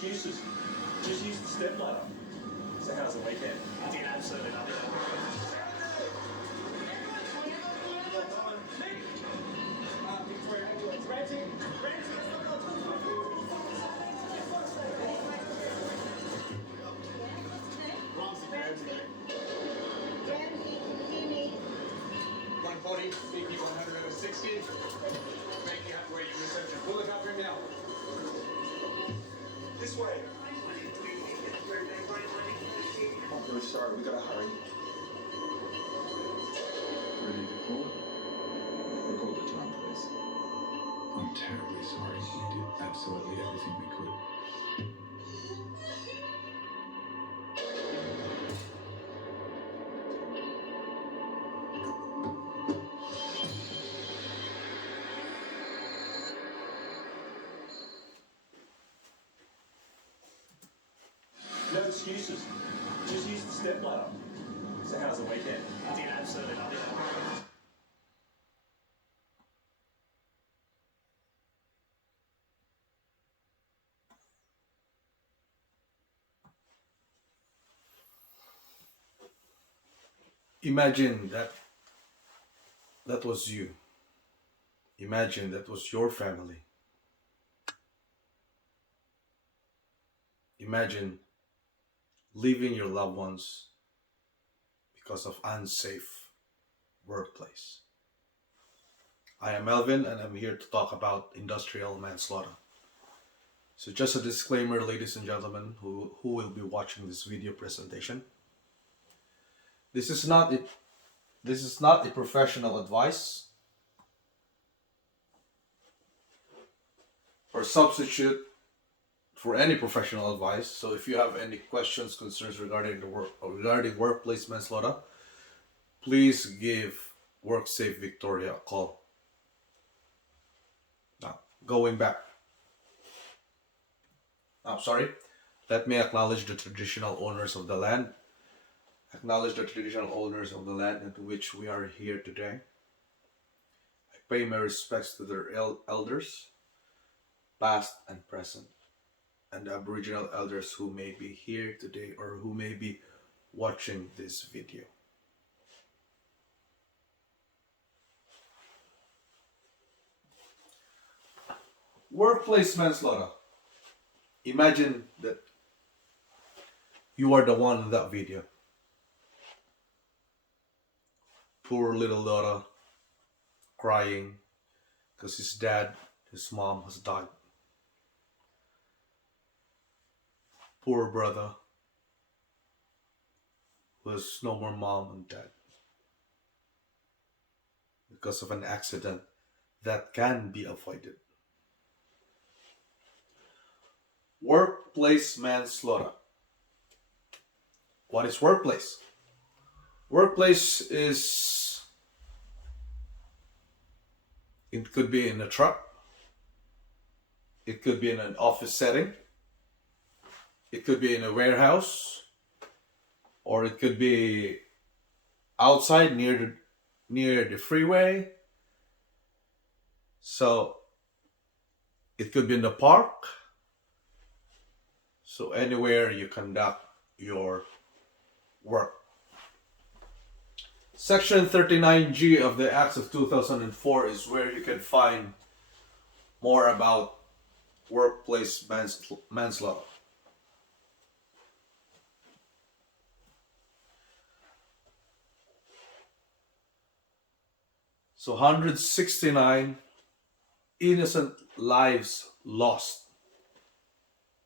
excuses. Just use the step ladder. So how's the weekend? I did absolutely nothing. Ramsey, can you hear me? 140, BP 160. Thank you. Where you reception? We'll look out for him now. This way. I'm really sorry, we gotta hurry. Ready to call it? Record the time, please. I'm terribly sorry. We did absolutely everything we could. No excuses. Just use the step ladder. So how's the weekend? I did absolutely nothing. Imagine that was you. Imagine that was your family. Imagine leaving your loved ones because of unsafe workplace. I am Melvin and I'm here to talk about industrial manslaughter. So just a disclaimer, ladies and gentlemen who will be watching this video presentation. This is not a professional advice or substitute for any professional advice. So if you have any questions, concerns regarding regarding workplace manslaughter, please give WorkSafe Victoria a call. Now, going back. Let me acknowledge the traditional owners of the land. Acknowledge the traditional owners of the land into which we are here today. I pay my respects to their elders, past and present, and the Aboriginal elders who may be here today or who may be watching this video. Workplace manslaughter. Imagine that you are the one in that video. Poor little daughter crying because his mom has died. Poor brother who has no more mom and dad because of an accident that can be avoided. Workplace manslaughter. What is workplace? Workplace is, it could be in a truck, it could be in an office setting, it could be in a warehouse, or it could be outside near the freeway. So it could be in the park. So anywhere you conduct your work. Section 39G of the Acts of 2004 is where you can find more about workplace manslaughter. So 169 innocent lives lost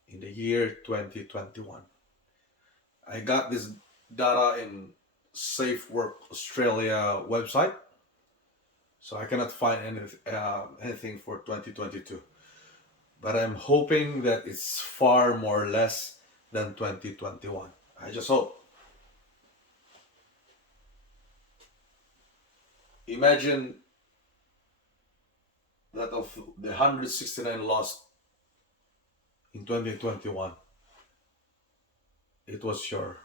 in the year 2021. I got this data in Safe Work Australia website, so I cannot find anything for 2022. But I'm hoping that it's far more less than 2021. I just hope. Imagine that of the 169 lost in 2021, it was your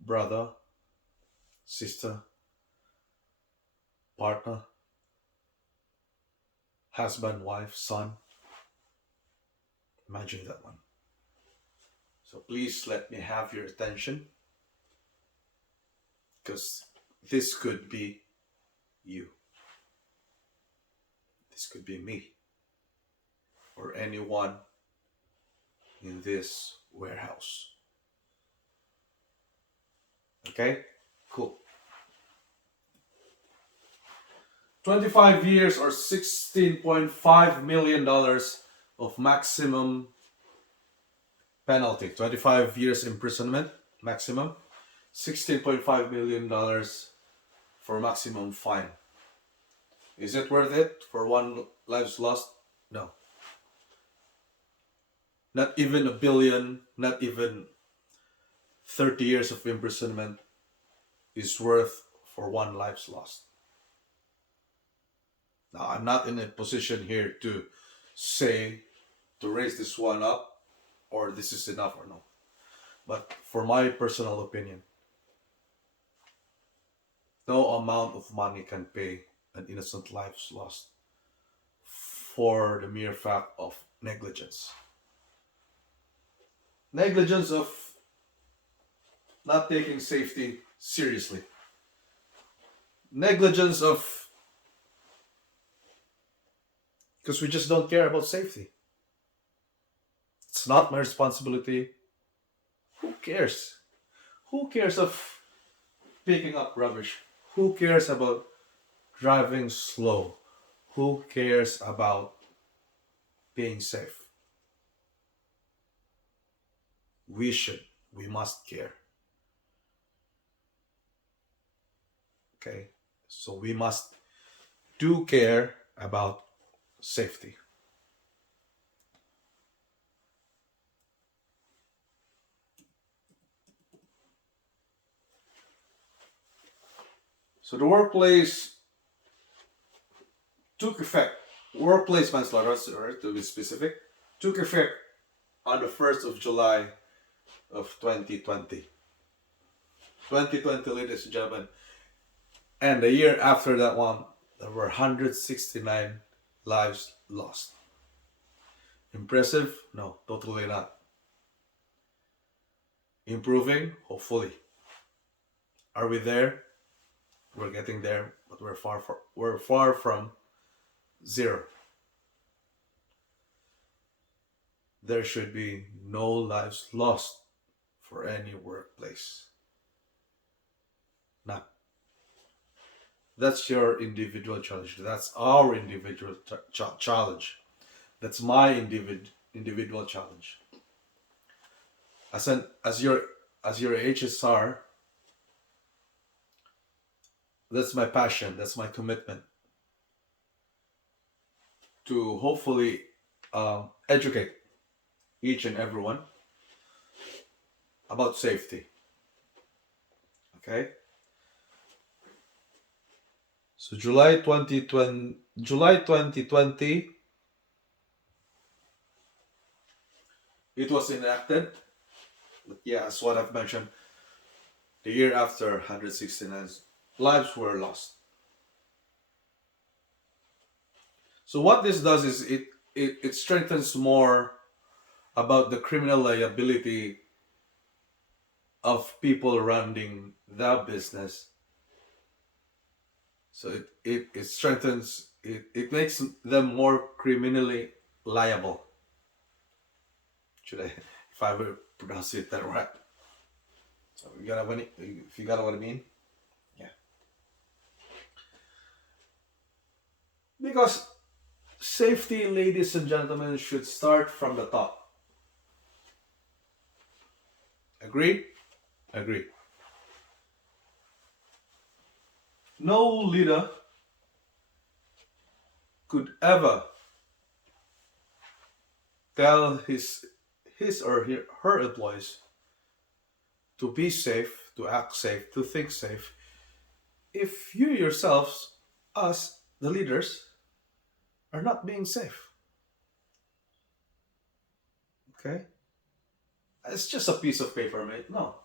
brother, sister, partner, husband, wife, son. Imagine that one. So please let me have your attention, because this could be you. This could be me or anyone in this warehouse. Okay? Cool. 25 years or $16.5 million of maximum penalty. 25 years imprisonment maximum. $16.5 million for maximum fine. Is it worth it for one lives lost? No. Not even $1 billion, not even 30 years of imprisonment is worth for one lives lost. Now, I'm not in a position here to say, to raise this one up, or this is enough or no. But for my personal opinion, no amount of money can pay an innocent lives lost for the mere fact of negligence. Negligence of not taking safety seriously. Negligence of, because we just don't care about safety. It's not my responsibility. Who cares? Who cares of picking up rubbish? Who cares about driving slow? Who cares about being safe? We must care. Okay? So we must do care about safety. So the workplace took effect. Workplace manslaughter, to be specific, took effect on the 1st of July of 2020. 2020, ladies and gentlemen. And the year after that one, there were 169 lives lost. Impressive? No, totally not. Improving? Hopefully. Are we there? We're getting there, but we're far from zero. There should be no lives lost for any workplace. None. That's your individual challenge. That's our individual challenge. That's my individual challenge. As your HSR, that's my passion. That's my commitment to hopefully educate each and everyone about safety. Okay. So July 2020, it was enacted. But yeah, as what I've mentioned, the year after, 169 lives were lost. So what this does is it strengthens more about the criminal liability of people running the business. So it strengthens, it makes them more criminally liable. If I would pronounce it that right. So if you got what I mean? Yeah. Because safety, ladies and gentlemen, should start from the top. Agree? Agree. No leader could ever tell his or her employees to be safe, to act safe, to think safe, if you yourselves, us, the leaders, are not being safe. Okay? It's just a piece of paper, mate. No.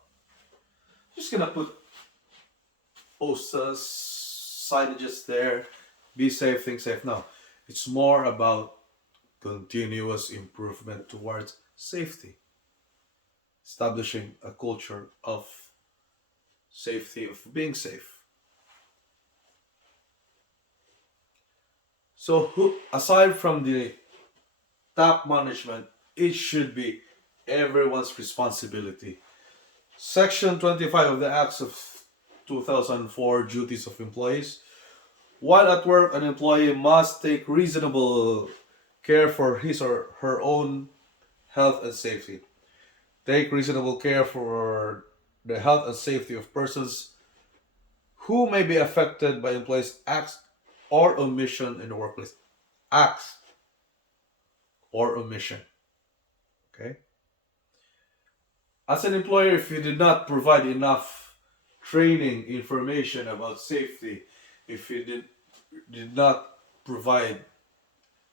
Just gonna put posters, signages there, be safe, think safe. No. It's more about continuous improvement towards safety. establishing a culture of safety, of being safe. So, aside from the top management, it should be everyone's responsibility. Section 25 of the Acts of 2004 Duties of Employees. While at work, an employee must take reasonable care for his or her own health and safety. Take reasonable care for the health and safety of persons who may be affected by employees' acts or omission in the workplace. Acts or omission. Okay? As an employer, if you did not provide enough training, information about safety, if you did not provide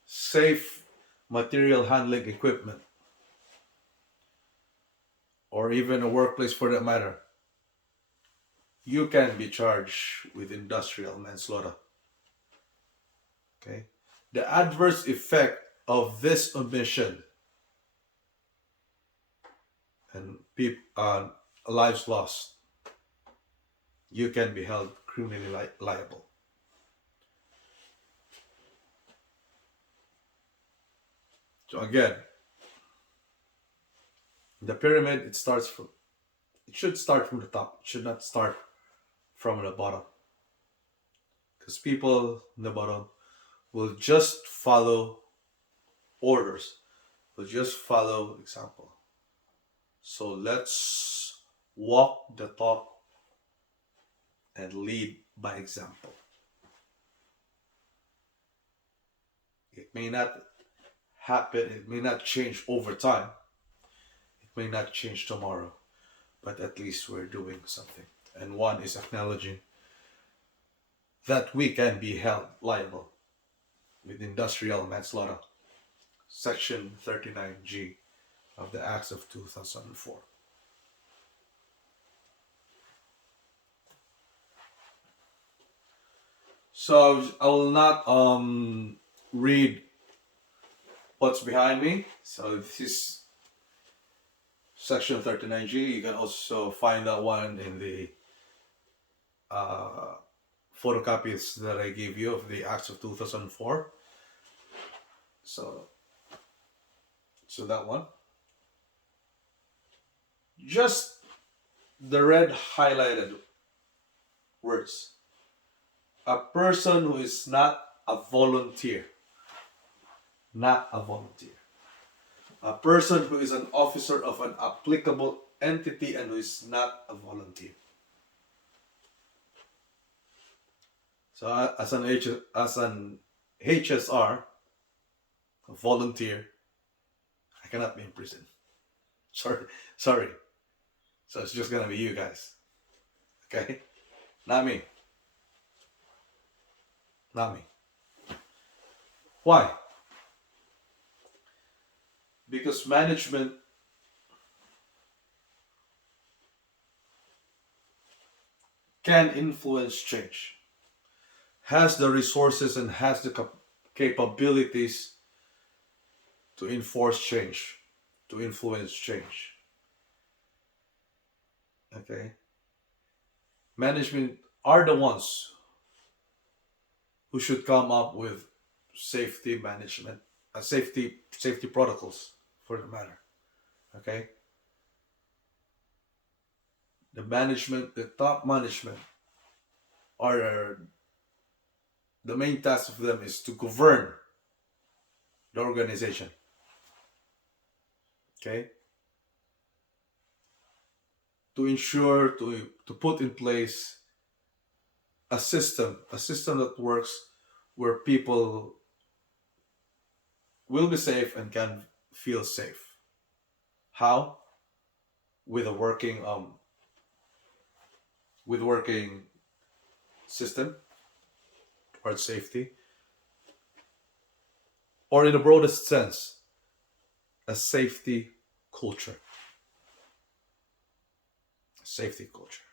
safe material handling equipment, or even a workplace for that matter, you can be charged with industrial manslaughter. Okay? The adverse effect of this omission and lives lost, you can be held criminally liable. So again, the pyramid, it should start from the top. It should not start from the bottom. Because people in the bottom will just follow orders, will just follow example. So let's walk the talk and lead by example. It may not happen, it may not change over time, it may not change tomorrow, but at least we're doing something. And one is acknowledging that we can be held liable with industrial manslaughter, Section 39G of the Acts of 2004. So I will not read what's behind me. So this is Section 39G. You can also find that one in the photocopies that I gave you of the Acts of 2004. So that one. Just the red highlighted words. A person who is not a volunteer. Not a volunteer. A person who is an officer of an applicable entity and who is not a volunteer. So as an HSR, a volunteer, I cannot be in prison. Sorry. So it's just gonna be you guys. Okay? Not me. Not me. Why? Because management can influence change, has the resources and has the capabilities to enforce change, to influence change. Okay? Management are the ones who should come up with safety management, safety protocols for the matter. Okay? The management, the top management, are the main task of them is to govern the organization. Okay? To ensure, to put in place a system that works where people will be safe and can feel safe. How? With a working system towards safety, or in the broadest sense, a safety culture. Safety culture.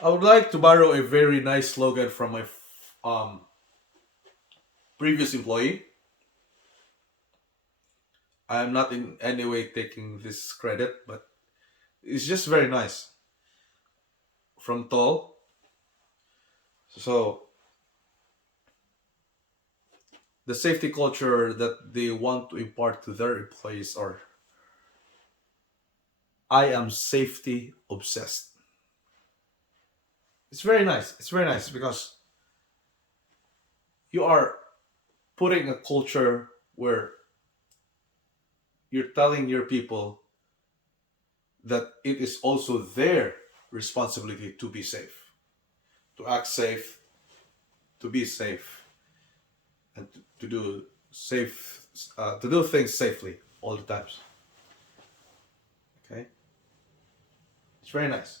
I would like to borrow a very nice slogan from my previous employee. I'm not in any way taking this credit, but it's just very nice from Tall. So the safety culture that they want to impart to their employees are, I am safety obsessed. It's very nice. It's very nice because you are putting a culture where you're telling your people that it is also their responsibility to be safe, to act safe, to be safe, and to do safe, to do things safely all the times. Okay, it's very nice.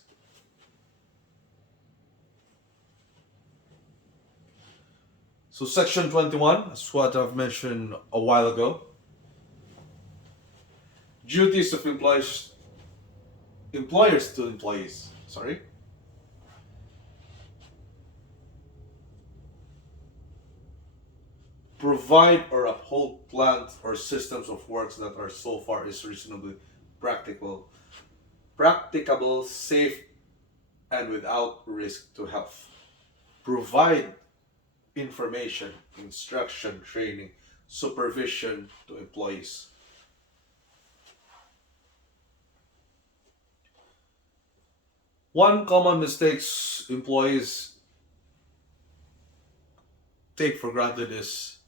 So section 21, as what I've mentioned a while ago, duties of employers to employees. Sorry. Provide or uphold plans or systems of works that are so far as reasonably practicable, safe, and without risk to health. Provide information, instruction, training, supervision to employees. One common mistakes employees take for granted is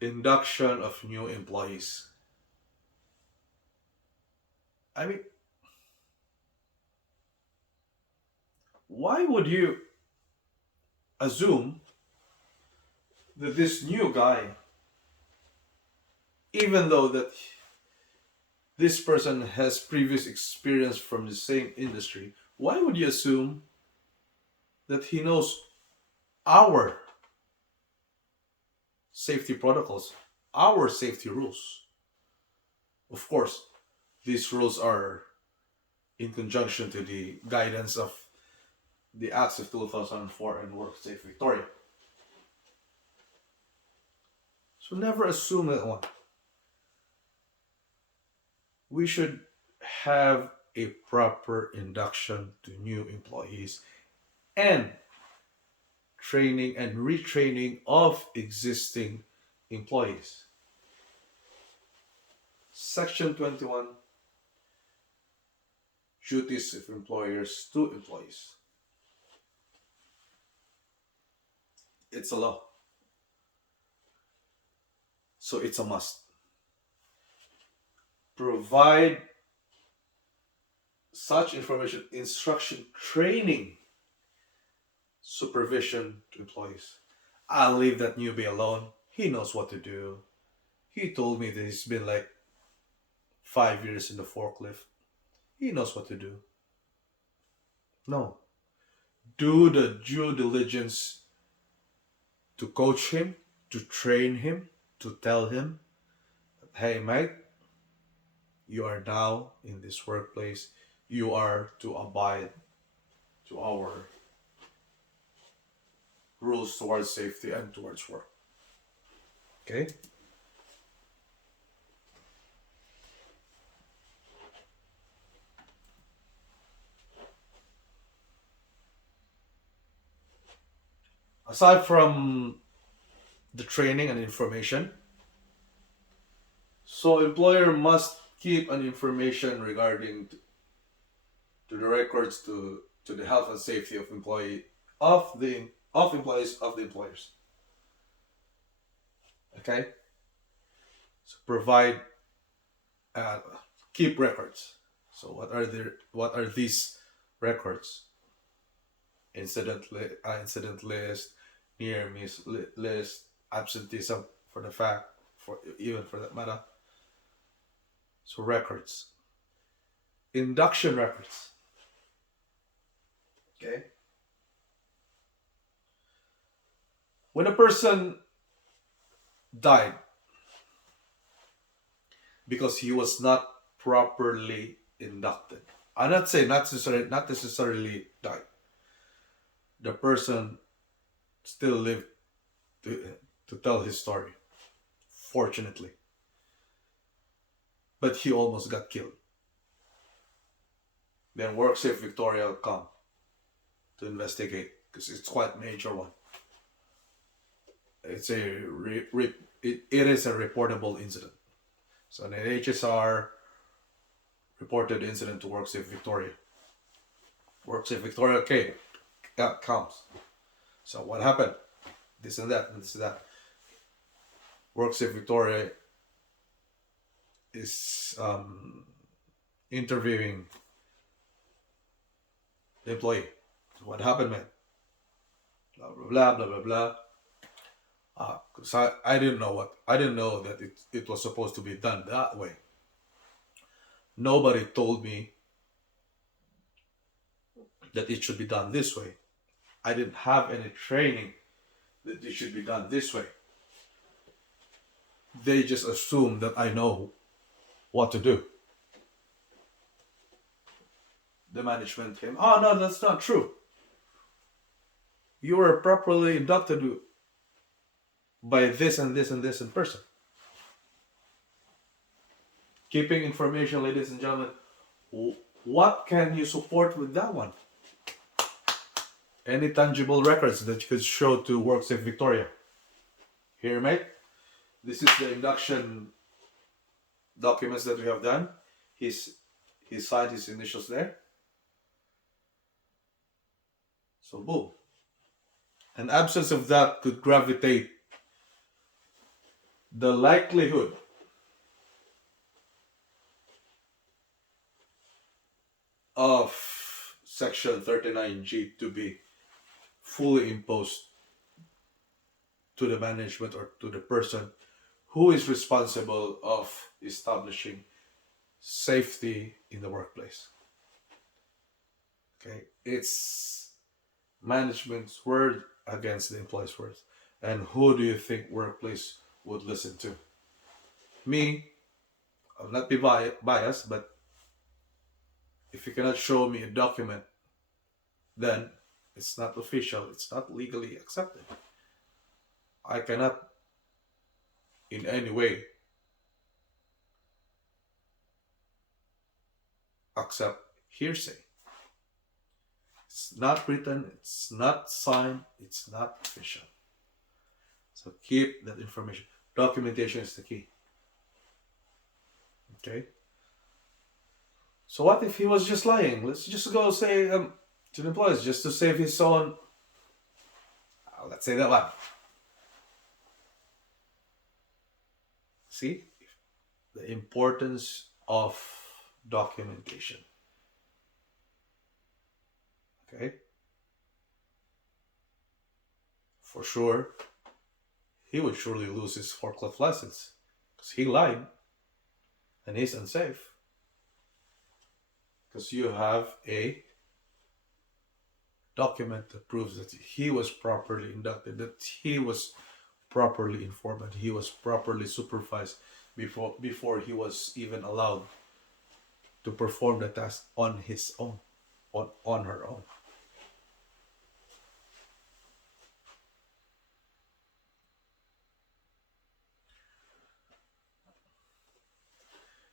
induction of new employees. I mean, why would you assume that this new guy, even though that this person has previous experience from the same industry, why would you assume that he knows our safety protocols, our safety rules? Of course, these rules are in conjunction to the guidance of the Acts of 2004 and Work Safe Victoria. So never assume that one. We should have a proper induction to new employees and training and retraining of existing employees. Section 21, duties of employers to employees. It's a law. So it's a must. Provide such information, instruction, training, supervision to employees. I'll leave that newbie alone. He knows what to do. He told me that he's been like 5 years in the forklift. He knows what to do. No. Do the due diligence to coach him, to train him, to tell him, hey mate, you are now in this workplace. You are to abide to our rules towards safety and towards work. Okay? Aside from the training and information, so employer must keep an information regarding to the records to the health and safety of employees of the employers. Okay, so provide keep records. So what are these records? Incident list, near miss list, absenteeism for the fact for even for that matter. So records, induction records. Okay. When a person died because he was not properly inducted, I'm not saying not necessarily died. The person still lived to tell his story. Fortunately. but he almost got killed. Then WorkSafe Victoria come to investigate because it's quite major one. It's it is a reportable incident. So the HSR reported the incident to WorkSafe Victoria. WorkSafe Victoria comes. So what happened? This and that and this and that. WorkSafe Victoria is interviewing the employee. What happened, man? Blah blah blah blah blah blah. Because I didn't know that it was supposed to be done that way. Nobody told me that it should be done this way. I didn't have any training that it should be done this way. They just assume that I know what to do. The management came, oh no, that's not true. You were properly inducted by this and this and this in person. Keeping information, ladies and gentlemen, what can you support with that one? Any tangible records that you could show to WorkSafe Victoria? Here, mate. This is the induction documents that we have done. He signed his initials there. So boom. An absence of that could gravitate the likelihood of Section 39G to be fully imposed to the management or to the person who is responsible of establishing safety in the workplace. Okay, it's management's word against the employee's words. And who do you think workplace would listen to? Me, I'll not be biased, but if you cannot show me a document, then it's not official, it's not legally accepted. I cannot in any way accept hearsay. It's not written, it's not signed, it's not official. So keep that information. Documentation is the key. Okay? So what if he was just lying? Let's just go say to the employees just to save his own. Let's say that one. See the importance of documentation. Okay. For sure, he would surely lose his forklift license because he lied and he's unsafe. Because you have a document that proves that he was properly inducted, that he was properly informed, and he was properly supervised before he was even allowed to perform the task on his own, on her own.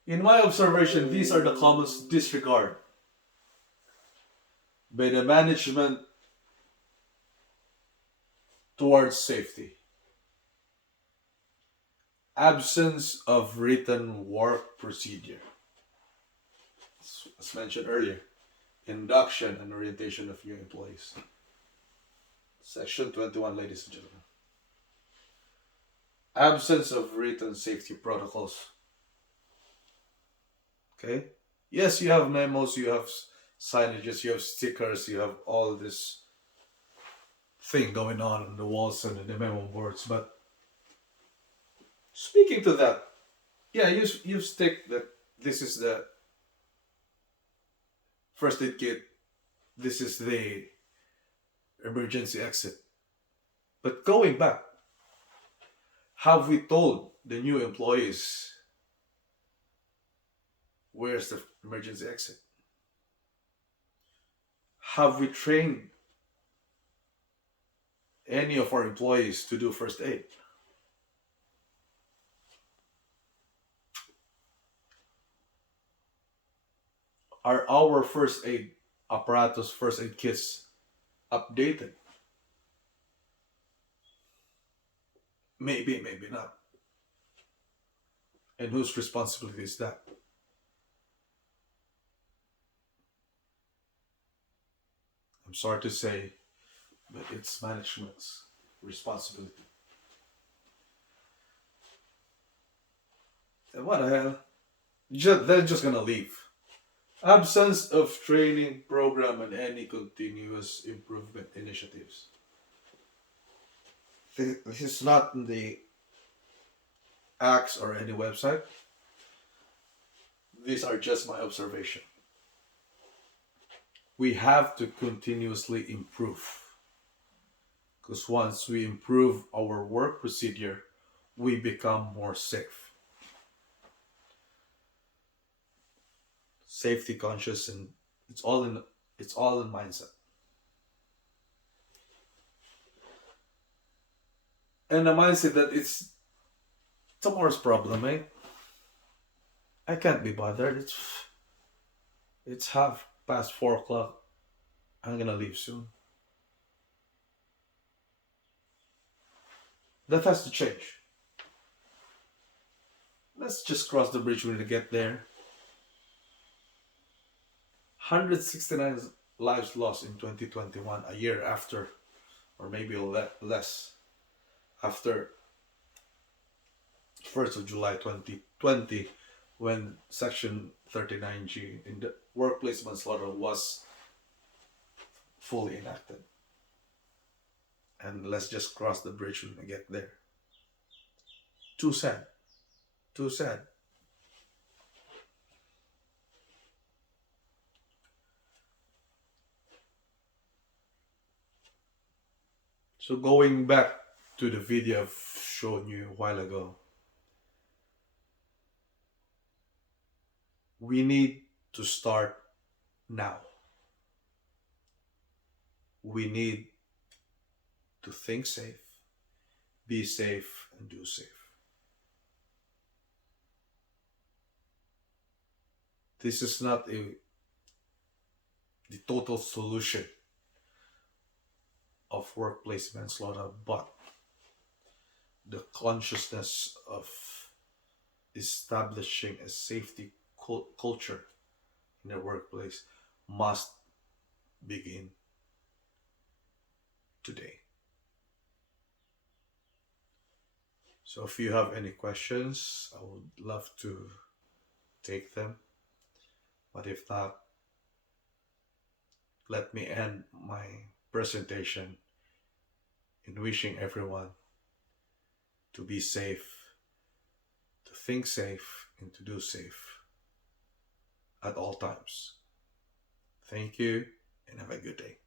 In my observation, these are the common disregard by the management towards safety. Absence of written work procedure. As mentioned earlier, induction and orientation of new employees. Section 21, ladies and gentlemen. Absence of written safety protocols. Okay? Yes, you have memos, you have signages, you have stickers, you have all this thing going on the walls and the memo boards, but speaking to that, yeah, you stick that this is the first aid kit, this is the emergency exit. But going back, have we told the new employees where's the emergency exit? Have we trained any of our employees to do first aid? Are our first aid apparatus, first aid kits updated? Maybe, maybe not. And whose responsibility is that? I'm sorry to say, but it's management's responsibility. And what the hell? They're just gonna leave. Absence of training program and any continuous improvement initiatives. This is not in the acts or any website. These are just my observation. We have to continuously improve. Because once we improve our work procedure, we become more safe. Safety conscious, and it's all in mindset. And the mindset that it's tomorrow's problem, eh? I can't be bothered. It's 4:30. I'm gonna leave soon. That has to change. Let's just cross the bridge when we get there. 169 lives lost in 2021, a year after, or maybe less, after 1st of July 2020, when Section 39G in the workplace manslaughter was fully enacted. And let's just cross the bridge when we get there. Too sad. Too sad. So going back to the video I've shown you a while ago, we need to start now. We need to think safe, be safe, and do safe. This is not the total solution of workplace manslaughter, but the consciousness of establishing a safety culture in the workplace must begin today. So if you have any questions, I would love to take them. But if not, let me end my presentation in wishing everyone to be safe, to think safe, and to do safe at all times. Thank you, and have a good day.